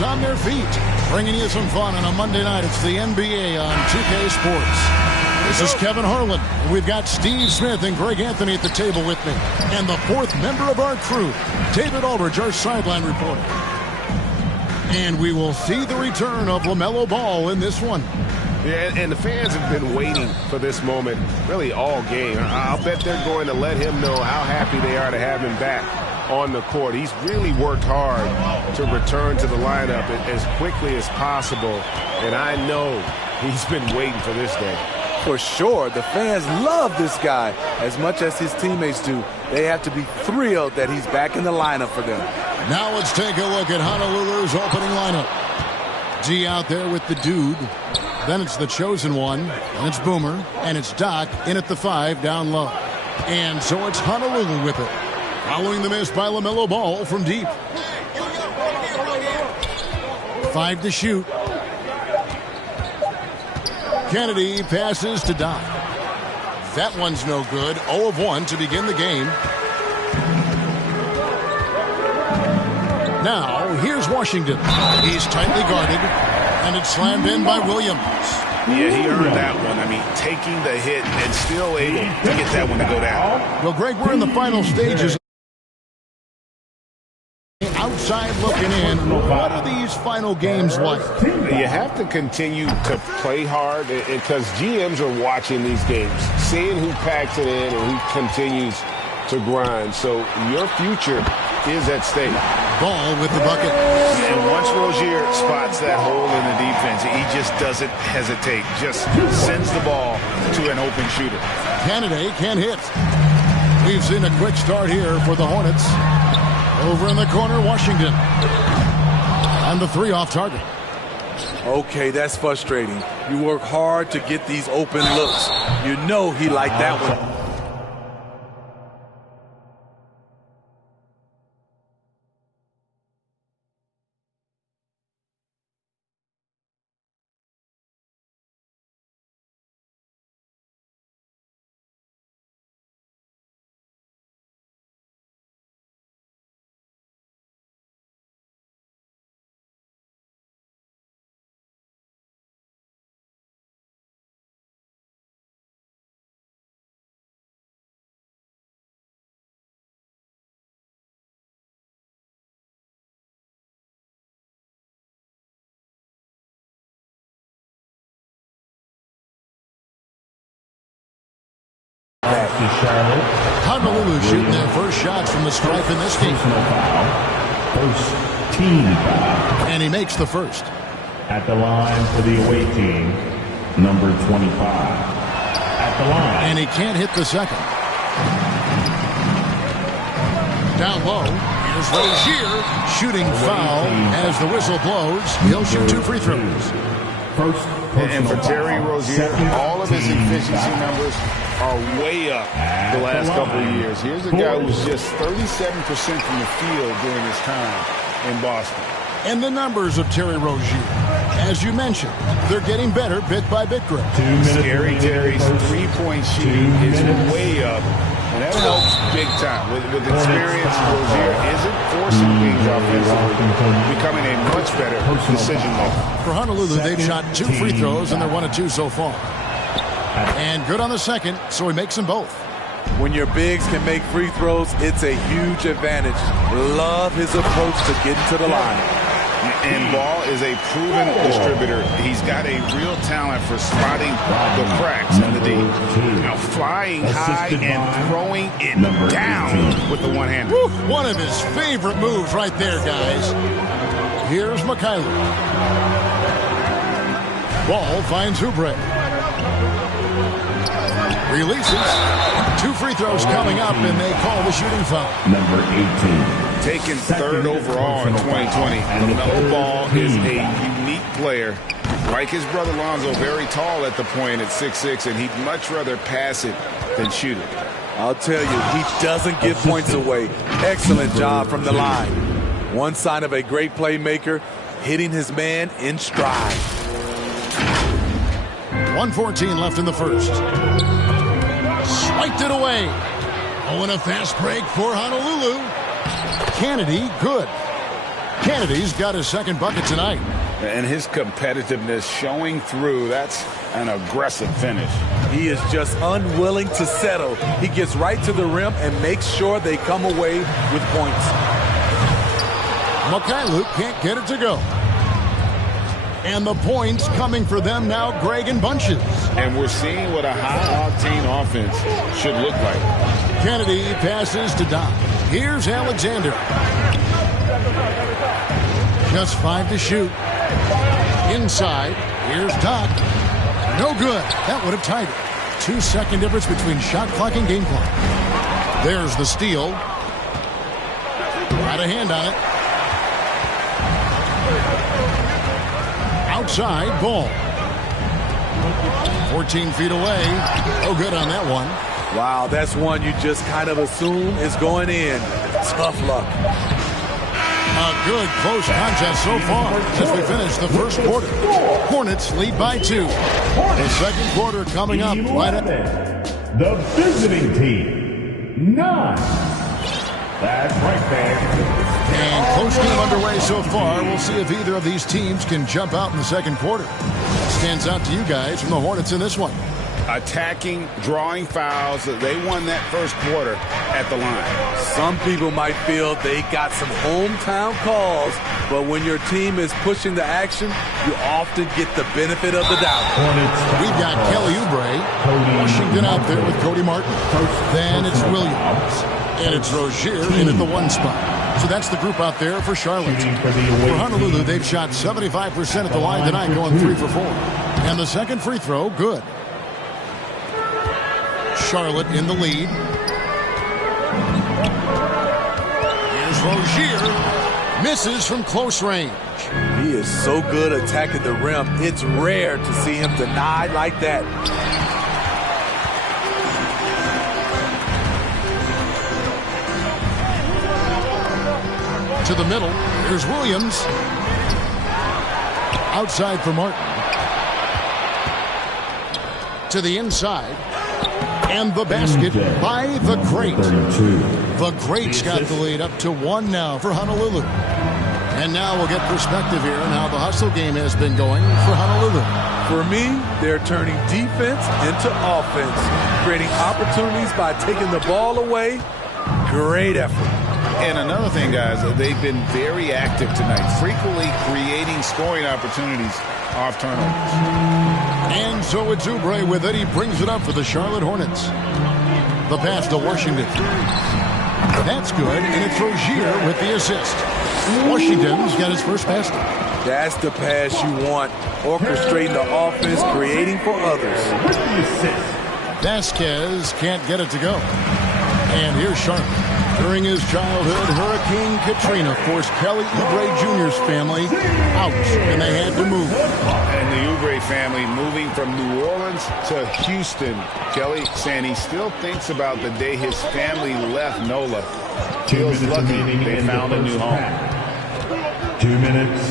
fans on their feet, bringing you some fun on a Monday night. It's the NBA on 2K Sports. This is Kevin Harlan. We've got Steve Smith and Greg Anthony at the table with me. And the fourth member of our crew, David Aldridge, our sideline reporter. And we will see the return of LaMelo Ball in this one. Yeah, and the fans have been waiting for this moment really all game. I'll bet they're going to let him know how happy they are to have him back on the court. He's really worked hard to return to the lineup as quickly as possible, and I know he's been waiting for this day. For sure, the fans love this guy as much as his teammates do. They have to be thrilled that he's back in the lineup for them. Now let's take a look at Honolulu's opening lineup. G out there with the dude. Then it's the chosen one, and it's Boomer, and it's Doc in at the 5 down low. And so it's Honolulu with it, following the miss by LaMelo Ball from deep. 5 to shoot. Kennedy passes to Doc. That one's no good. 0 of 1 to begin the game. Now, here's Washington. He's tightly guarded, and it's slammed in by Williams. Yeah, he earned that one. I mean, taking the hit and still able to get that one to go down. Well, Greg, we're in the final stages. Outside looking in, what are these final games like? You have to continue to play hard because GMs are watching these games, seeing who packs it in and who continues to grind. So your future is at stake. Ball with the bucket. And once Rozier spots that hole in the defense, he just doesn't hesitate. Just sends the ball to an open shooter. Kennedy can't hit. We've seen a quick start here for the Hornets. Over in the corner, Washington. And the 3 off target. Okay, that's frustrating. You work hard to get these open looks. You know he liked that one. Honolulu shooting their first shots from the stripe in this game. First team foul. And he makes the first. At the line for the away team, number 25. At the line. And he can't hit the second. Down low, here's Rozier. Shooting foul as the whistle blows. He'll shoot 2 free throws. First and for Terry Rozier, all of his efficiency numbers are way up the last couple of years. Here's a guy who's just 37% from the field during his time in Boston. And the numbers of Terry Rozier, as you mentioned, they're getting better bit by bit, Greg. Scary Terry's three-point shooting is way up, and that helps big time. With experience, Rozier isn't forcing things offensively, becoming a much better decision maker. For Honolulu, they've shot 2 free throws, and they're 1 of 2 so far. And good on the second, so he makes them both. When your bigs can make free throws, it's a huge advantage. Love his approach to getting to the line. And Ball is a proven distributor. He's got a real talent for spotting the cracks in the D. Now flying high and throwing it down with the one-hander. One of his favorite moves right there, guys. Here's Mikhailuk. Ball finds Oubre. Releases. 2 free throws coming up, and they call the shooting foul. Number 18. Taken 3rd overall in 2020. LaMelo Ball is a unique player. Like his brother Lonzo, very tall at the point at 6'6", and he'd much rather pass it than shoot it. I'll tell you, he doesn't give points away. Excellent job from the line. One sign of a great playmaker, hitting his man in stride. 1:14 left in the first. Swiped it away. Oh, and a fast break for Honolulu. Kennedy, good. Kennedy's got his second bucket tonight. And his competitiveness showing through. That's an aggressive finish. He is just unwilling to settle. He gets right to the rim and makes sure they come away with points. Mykhailiuk can't get it to go. And the points coming for them now, Greg, in bunches. And we're seeing what a high-octane offense should look like. Kennedy passes to Doc. Here's Alexander. Just 5 to shoot. Inside, here's Doc. No good. That would have tied it. 2-second difference between shot clock and game clock. There's the steal. Got a hand on it. Outside, ball. 14 feet away. No good on that one. Wow, that's one you just kind of assume is going in. Tough luck. A good close contest so far as we finish the first quarter. Hornets lead by 2. The second quarter coming up right at the visiting team, 9. That's right there. And close game underway so far. We'll see if either of these teams can jump out in the second quarter. What stands out to you guys from the Hornets in this one? Attacking, drawing fouls. They won that first quarter at the line. Some people might feel they got some hometown calls, but when your team is pushing the action, you often get the benefit of the doubt. We've got Kelly Oubre, Washington out there with Cody Martin. Then it's Williams. And it's Rozier in at the 1 spot. So that's the group out there for Charlotte. For Honolulu, they've shot 75% at the line tonight, going 3 for 4. And the second free throw, good. Charlotte in the lead. Here's Rozier. Misses from close range. He is so good attacking the rim. It's rare to see him denied like that. To the middle. Here's Williams. Outside for Martin. To the inside. And the basket by the Great. The Great's got the lead up to 1 now for Honolulu. And now we'll get perspective here on how the hustle game has been going for Honolulu. For me, they're turning defense into offense, creating opportunities by taking the ball away. Great effort. And another thing, guys, they've been very active tonight, frequently creating scoring opportunities off turnovers. And so it's Oubre with it. He brings it up for the Charlotte Hornets. The pass to Washington. That's good, and it's Rozier with the assist. Washington's got his first basket. That's the pass you want, orchestrating the offense, creating for others. Vasquez can't get it to go. And here's Charlotte. During his childhood, Hurricane Katrina forced Kelly Oubre Jr.'s family out, and they had to move. And the Oubre family moving from New Orleans to Houston. Kelly saying he still thinks about the day his family left NOLA. Feels lucky they found a new home. 2 minutes.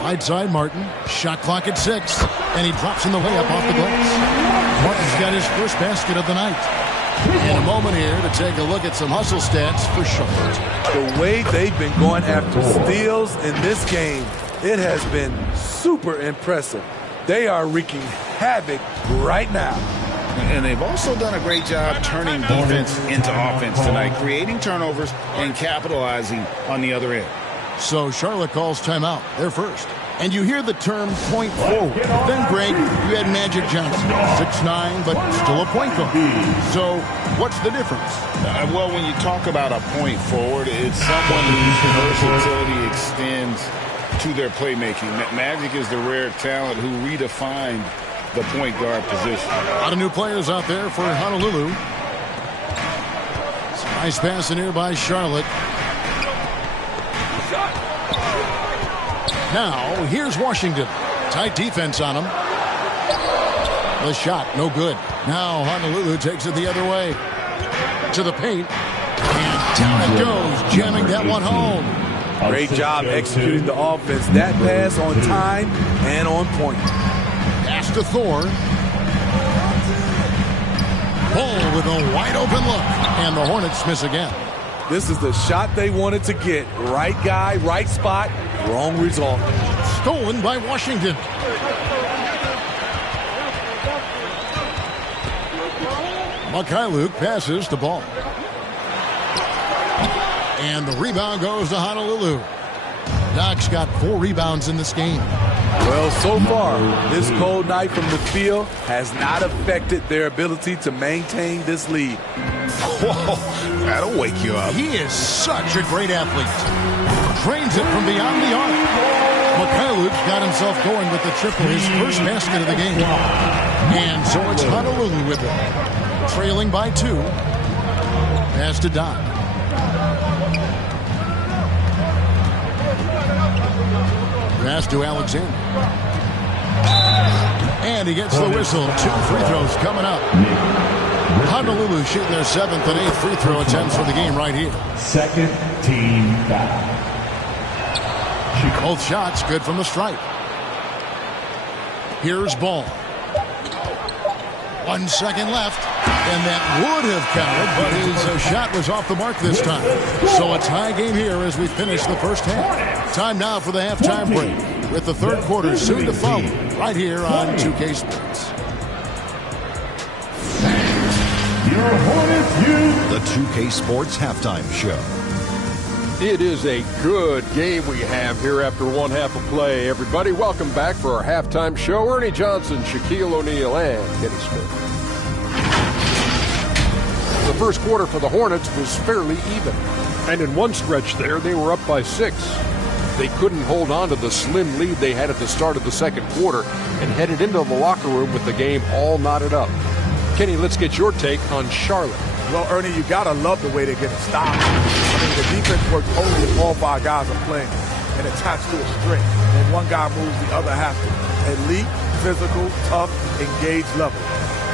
Right side, Martin. Shot clock at 6, and he drops in the layup off the glass. Martin's got his first basket of the night. In a moment here to take a look at some hustle stats for Charlotte. The way they've been going after steals in this game, it has been super impressive. They are wreaking havoc right now. And they've also done a great job turning defense into offense tonight, creating turnovers and capitalizing on the other end. So Charlotte calls timeout. They're first. And you hear the term point forward. Then, Greg, you had Magic Johnson, 6'9", but still a point guard. So what's the difference? Well, when you talk about a point forward, it's someone whose versatility extends to their playmaking. Magic is the rare talent who redefined the point guard position. A lot of new players out there for Honolulu. It's a nice pass in here by Charlotte. Now, here's Washington. Tight defense on him. The shot, no good. Now, Honolulu takes it the other way. To the paint. And down it goes, jamming that one home. Great job executing the offense. That pass on time and on point. Pass to Thor. Bull with a wide open look. And the Hornets miss again. This is the shot they wanted to get. Right guy, right spot, wrong result. Stolen by Washington. Mykhailiuk passes the ball. And the rebound goes to Honolulu. Doc's got 4 rebounds in this game. Well, so far, this cold night from the field has not affected their ability to maintain this lead. Whoa, that'll wake you up. He is such a great athlete. Trains it from beyond the arc. Mykhailiuk's got himself going with the triple, his first basket of the game. And so it's Honolulu with it. Trailing by 2. Pass to Doc. Pass to Alexander. And he gets the whistle. 2 free throws coming up. Honolulu shooting their 7th and 8th free throw attempts for the game right here. Second team foul. Both shots good from the stripe. Here's Ball. 1 second left. And that would have counted, but his shot was off the mark this time. So a tie game here as we finish the first half. Time now for the halftime break, with the third quarter soon to follow, right here on 2K Sports. The 2K Sports Halftime Show. It is a good game we have here after one half of play. Everybody, welcome back for our halftime show. Ernie Johnson, Shaquille O'Neal, and Kenny Smith. The first quarter for the Hornets was fairly even. And in one stretch there, they were up by 6. They couldn't hold on to the slim lead they had at the start of the second quarter and headed into the locker room with the game all knotted up. Kenny, let's get your take on Charlotte. Well, Ernie, you got to love the way they get it stopped. I mean, the defense works only if all 5 guys are playing and attached to a string. And one guy moves, the other has to. Elite, physical, tough, engaged level.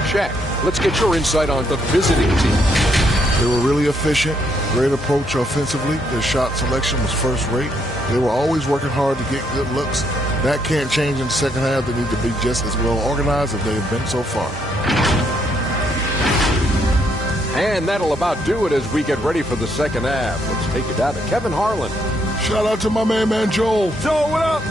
Shaq, let's get your insight on the visiting team. They were really efficient, great approach offensively. Their shot selection was first rate. They were always working hard to get good looks. That can't change in the second half. They need to be just as well organized as they have been so far. And that'll about do it as we get ready for the second half. Let's take it down to Kevin Harlan. Shout out to my man Joel. Joel, what up?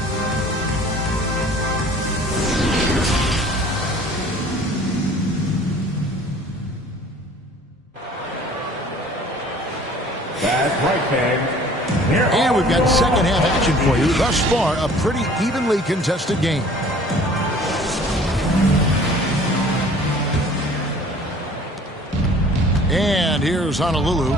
That's right, fans. And we've got second half action for you. Thus far, a pretty evenly contested game. And here's Honolulu.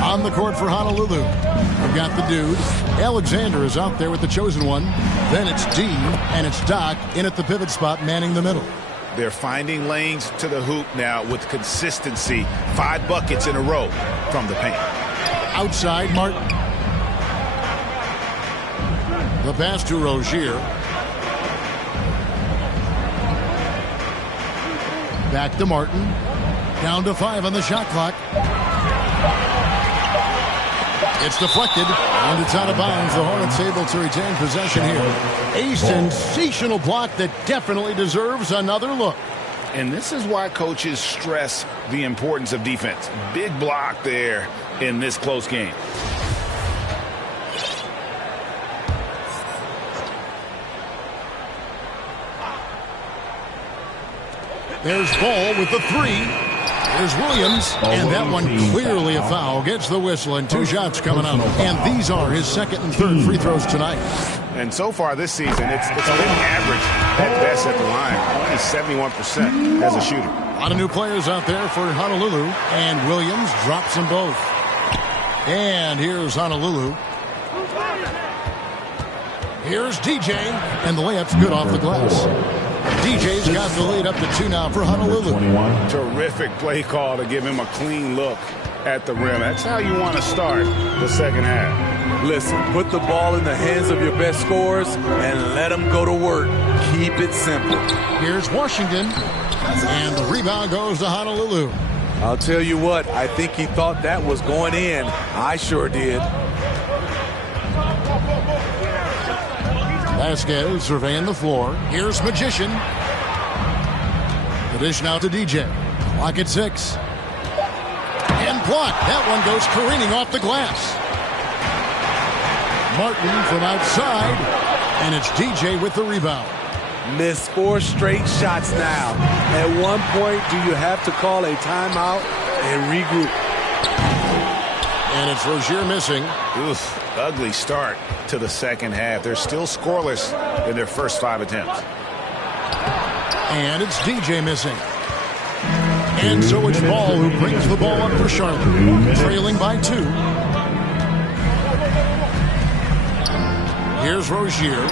On the court for Honolulu. We've got the dude. Alexander is out there with the chosen one. Then it's D, and it's Doc in at the pivot spot, manning the middle. They're finding lanes to the hoop now with consistency. 5 buckets in a row from the paint. Outside, Martin. The pass to Rozier. Back to Martin. Down to 5 on the shot clock. It's deflected, and it's out of bounds. The Hornets able to retain possession here. A sensational block that definitely deserves another look. And this is why coaches stress the importance of defense. Big block there in this close game. There's Ball with the 3. There's Williams, and that one clearly a foul. Gets the whistle, and 2 shots coming up. And these are his second and third free throws tonight. And so far this season, it's been average at best at the line. Only 71% as a shooter. A lot of new players out there for Honolulu, and Williams drops them both. And here's Honolulu. Here's DJ, and the layup's good off the glass. DJ's got the lead up to 2 now for Honolulu. Terrific play call to give him a clean look at the rim. That's how you want to start the second half. Listen, put the ball in the hands of your best scorers and let them go to work. Keep it simple. Here's Washington, and the rebound goes to Honolulu. I'll tell you what, I think he thought that was going in. I sure did. Vasquez surveying the floor. Here's Magician. The dish now to DJ. Clock at 6. And block. That one goes careening off the glass. Martin from outside, and it's DJ with the rebound. Missed 4 straight shots now. At one point, do you have to call a timeout and regroup? And it's Rozier missing. Oof, ugly start to the second half. They're still scoreless in their first 5 attempts. And it's DJ missing. And so it's Ball who brings the ball up for Charlotte, trailing by 2. Here's Rozier.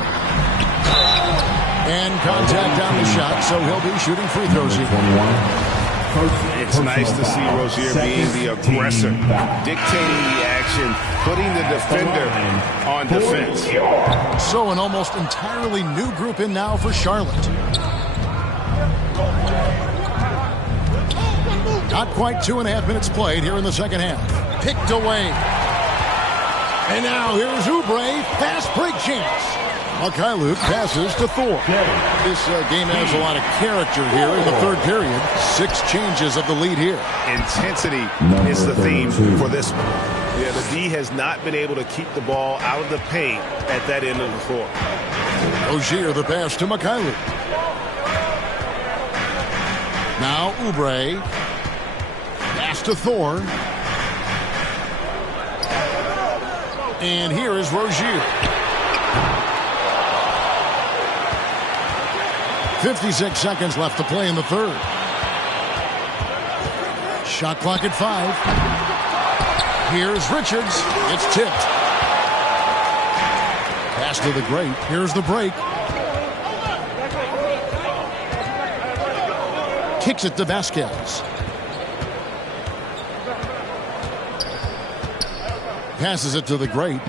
And contact on the shot, so he'll be shooting free throws here. It's nice to see Rozier being the aggressor, dictating the action, putting the defender on defense. So an almost entirely new group in now for Charlotte. Not quite 2.5 minutes played here in the second half. Picked away. And now here's Oubre. Fast break chance. Mykhailiuk passes to Thor. This game has a lot of character here in the third period. 6 changes of the lead here. Intensity is the theme for this one. Yeah, the D has not been able to keep the ball out of the paint at that end of the floor. Rozier the pass to Mykhailiuk. Now Oubre. Pass to Thor. And here is Rozier. 56 seconds left to play in the third. Shot clock at 5. Here's Richards. It's tipped. Pass to the great. Here's the break. Kicks it to Vasquez. Passes it to the great.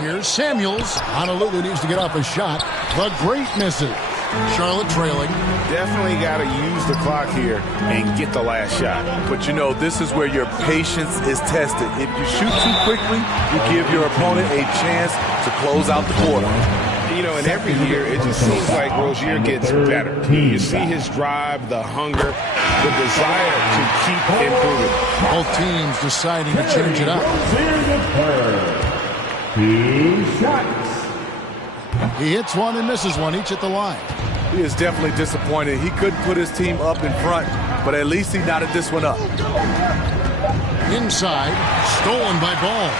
Here's Samuels. Honolulu needs to get off a shot. The great misses. Charlotte trailing. Definitely got to use the clock here and get the last shot. But you know, this is where your patience is tested. If you shoot too quickly, you give your opponent a chance to close out the quarter. You know, and every year it just seems like Rozier gets better. You see his drive, the hunger, the desire to keep improving. Both teams deciding to change it up. 2 shots. He hits one and misses one, each at the line. He is definitely disappointed. He couldn't put his team up in front, but at least he knotted this one up. Inside, stolen by Ball.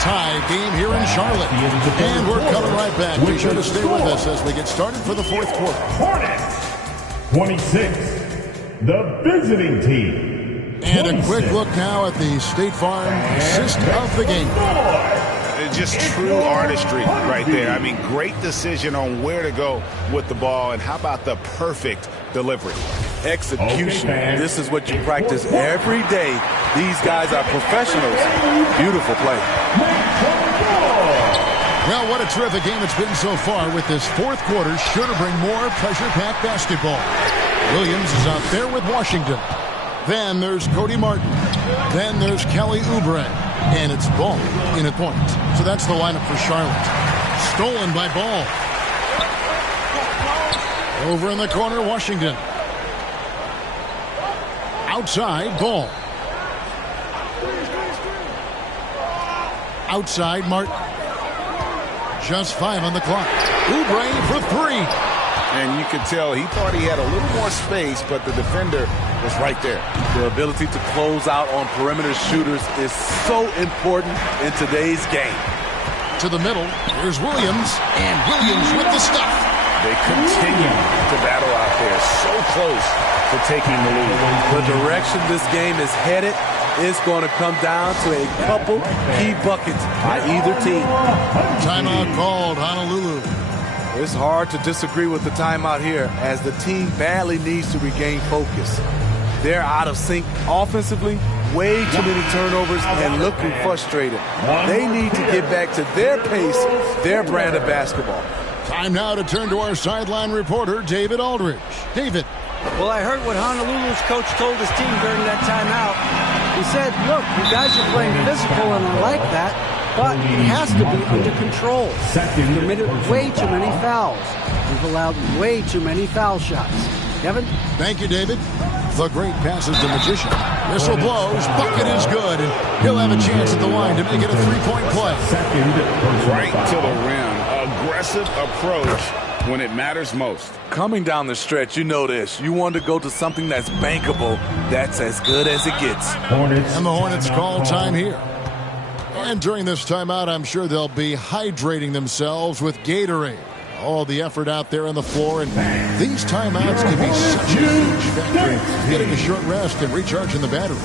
Tie game here in Charlotte. And we're coming right back. Be sure to stay with us as we get started for the fourth quarter. Hornets, 26, the visiting team. And a quick look now at the State Farm assist of the game. Just true artistry right there. I mean, great decision on where to go with the ball, and how about the perfect delivery? Execution. This is what you practice every day. These guys are professionals. Beautiful play. Well, what a terrific game it's been so far, with this fourth quarter sure to bring more pressure-packed basketball. Williams is out there with Washington. Then there's Cody Martin. Then there's Kelly Oubre. And it's Ball in at point. So that's the lineup for Charlotte. Stolen by Ball. Over in the corner, Washington. Outside, Ball. Outside, Martin. Just 5 on the clock. Oubre for 3. And you could tell he thought he had a little more space, but the defender was right there. The ability to close out on perimeter shooters is so important in today's game. To the middle, here's Williams, and Williams with the stuff. They continue to battle out there, so close to taking the lead. The direction this game is headed is going to come down to a couple key buckets by either team. Timeout called, Honolulu. It's hard to disagree with the timeout here, as the team badly needs to regain focus. They're out of sync offensively, way too many turnovers, and looking frustrated. They need to get back to their pace, their brand of basketball. Time now to turn to our sideline reporter, David Aldridge. David. Well, I heard what Honolulu's coach told his team during that timeout. He said, look, you guys are playing physical, and I like that, but it has to be under control. We've committed way too many fouls. We've allowed way too many foul shots. Kevin? Thank you, David. The great passes to Magician. Whistle blows. Bucket is good. And he'll have a chance at the line to make it a three-point play. Right to the rim. Aggressive approach when it matters most. Coming down the stretch, you know this. You want to go to something that's bankable. That's as good as it gets. And the Hornets call time here. And during this timeout, I'm sure they'll be hydrating themselves with Gatorade. All the effort out there on the floor, and these timeouts can be such a huge factor in getting a short rest and recharging the battery.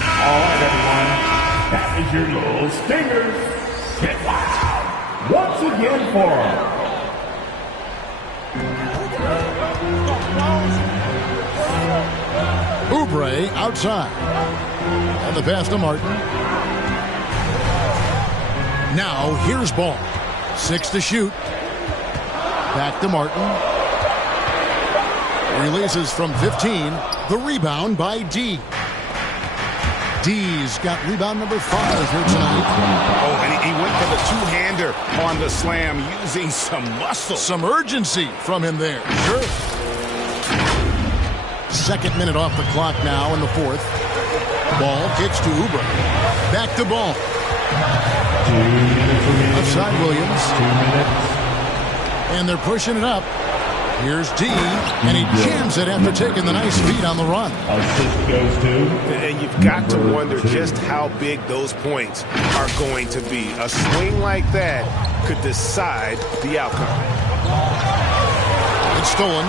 All right, everyone. That is your little Stingers. Get loud once again for them. Oubre outside. And the pass to Martin. Now here's Ball. 6 to shoot. Back to Martin. Releases from 15. The rebound by D. D's got rebound number 5 here tonight. Oh, and he went for the two-hander on the slam using some muscle. Some urgency from him there. Sure. Second minute off the clock now in the fourth. Ball kicks to Oubre. Back to Ball. 2 minutes remaining. Outside Williams. 2 minutes. And they're pushing it up. Here's D, and he jams it after taking the nice feed on the run. Assist goes to. And you've got to wonder just how big those points are going to be. A swing like that could decide the outcome. It's stolen.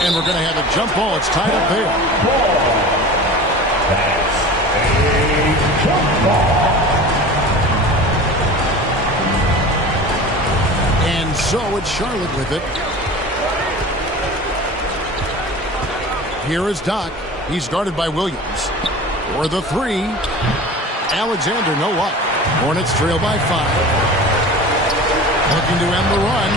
And we're going to have a jump ball. It's tied up there. That's a jump ball. And so it's Charlotte with it. Here is Doc. He's guarded by Williams. For the three. Alexander, no luck. Hornets trail by 5. Looking to end the run.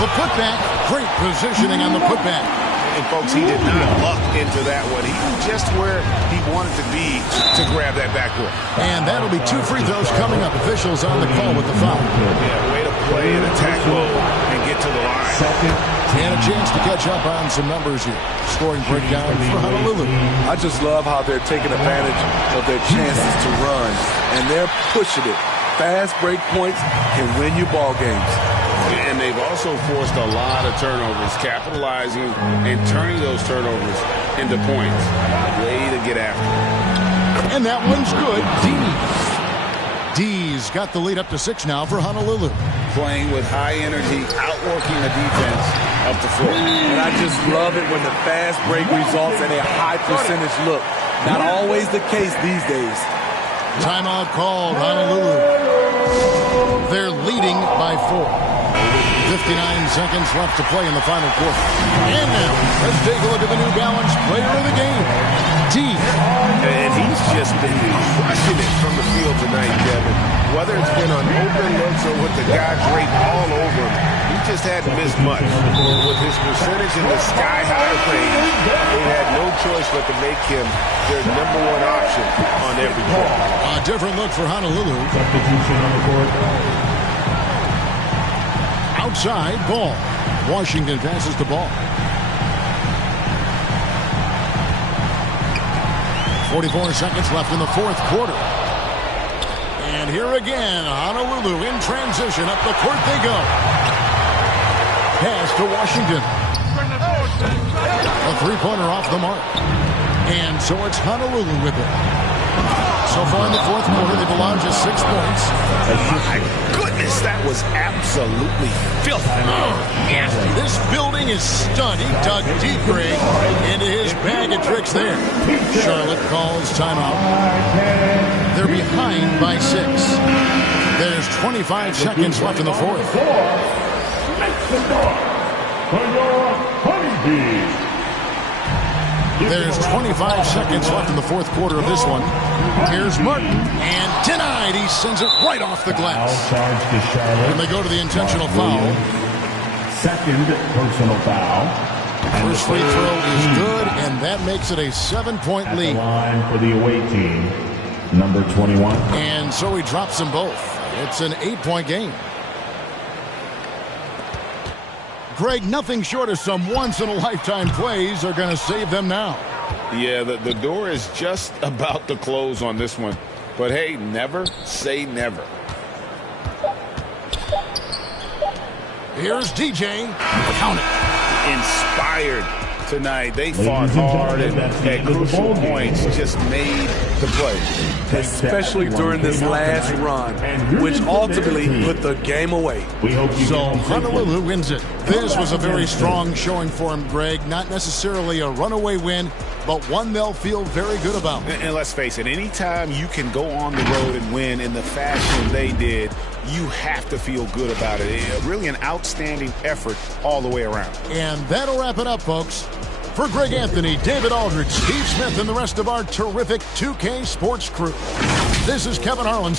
The putback. Great positioning on the putback. And, folks, he did not luck into that one. He knew just where he wanted to be to grab that backboard. And that'll be 2 free throws coming up. Officials on the call with the foul. Yeah, way to play an attack mode and get to the line. And a chance to catch up on some numbers here. Scoring breakdown for Honolulu. I just love how they're taking advantage of their chances to run, and they're pushing it. Fast break points can win you ball games. And they've also forced a lot of turnovers, capitalizing and turning those turnovers into points. Way to get after it. And that one's good. D's got the lead up to 6 now for Honolulu. Playing with high energy, outworking the defense up the floor. And I just love it when the fast break results in a high percentage look. Not always the case these days. Timeout called, Honolulu. They're leading by 4. 59 seconds left to play in the final quarter. And now, let's take a look at the New Balance player of the game, D. And he's just been crushing it from the field tonight, Kevin. Whether it's been on open looks or with the guy draped all over him, he just hadn't missed much. With his percentage in the sky-high range, they had no choice but to make him their #1 option on every play. A different look for Honolulu. Substitution on the court. Outside, Ball. Washington passes the ball. 44 seconds left in the fourth quarter. And here again, Honolulu in transition. Up the court they go. Pass to Washington. A three-pointer off the mark. And so it's Honolulu with it. So far in the fourth quarter, they've allowed just 6 points. My goodness, that was absolutely filthy. Nasty. This building is stunned. He dug deep, Greg, into his bag of tricks there. Charlotte calls timeout. They're behind by 6. There's 25 seconds left in the fourth. There's 25 seconds left in the fourth quarter of this one. Here's Martin, and denied. He sends it right off the glass. And they go to the intentional foul. Second personal foul. First free throw is good, and that makes it a 7-point lead. Line for the away team, number 21. And so he drops them both. It's an 8-point game. Greg, nothing short of some once-in-a-lifetime plays are going to save them now. Yeah, the door is just about to close on this one. But, hey, never say never. Here's DJ. Count it. Inspired tonight. They fought hard and at crucial points just made the play. Especially during this last run, which ultimately put the game away. So Honolulu wins it. This was a very strong showing for him, Greg. Not necessarily a runaway win, but one they'll feel very good about. And let's face it, anytime you can go on the road and win in the fashion they did, you have to feel good about it. Really an outstanding effort all the way around. And that'll wrap it up, folks. For Greg Anthony, David Aldridge, Steve Smith, and the rest of our terrific 2K Sports crew, this is Kevin Harlan.